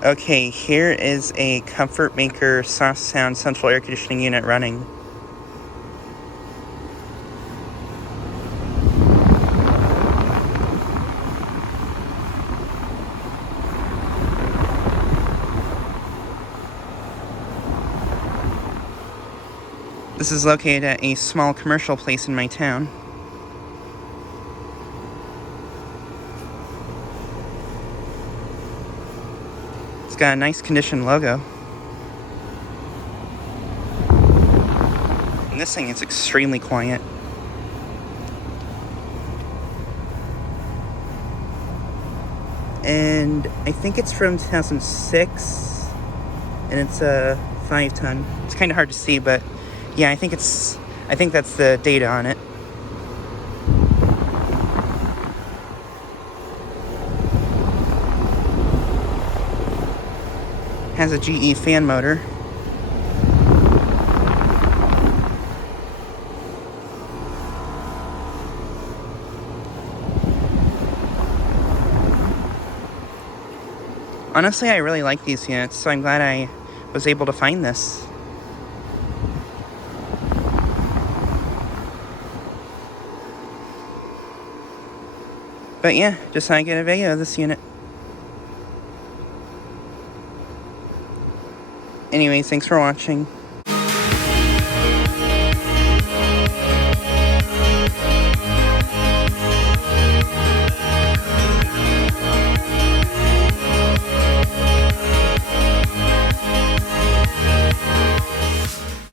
Okay, here is a Comfortmaker Softsound central air conditioning unit running. This is located at a small commercial place in my town. It's got a nice condition logo. And this thing is extremely quiet. And I think it's from 2006, and it's a 5-ton. It's kind of hard to see, but yeah, I think that's the data on it. Has a GE fan motor. Honestly, I really like these units, so I'm glad I was able to find this. But yeah, just thought I'd get a video of this unit. Anyways, thanks for watching.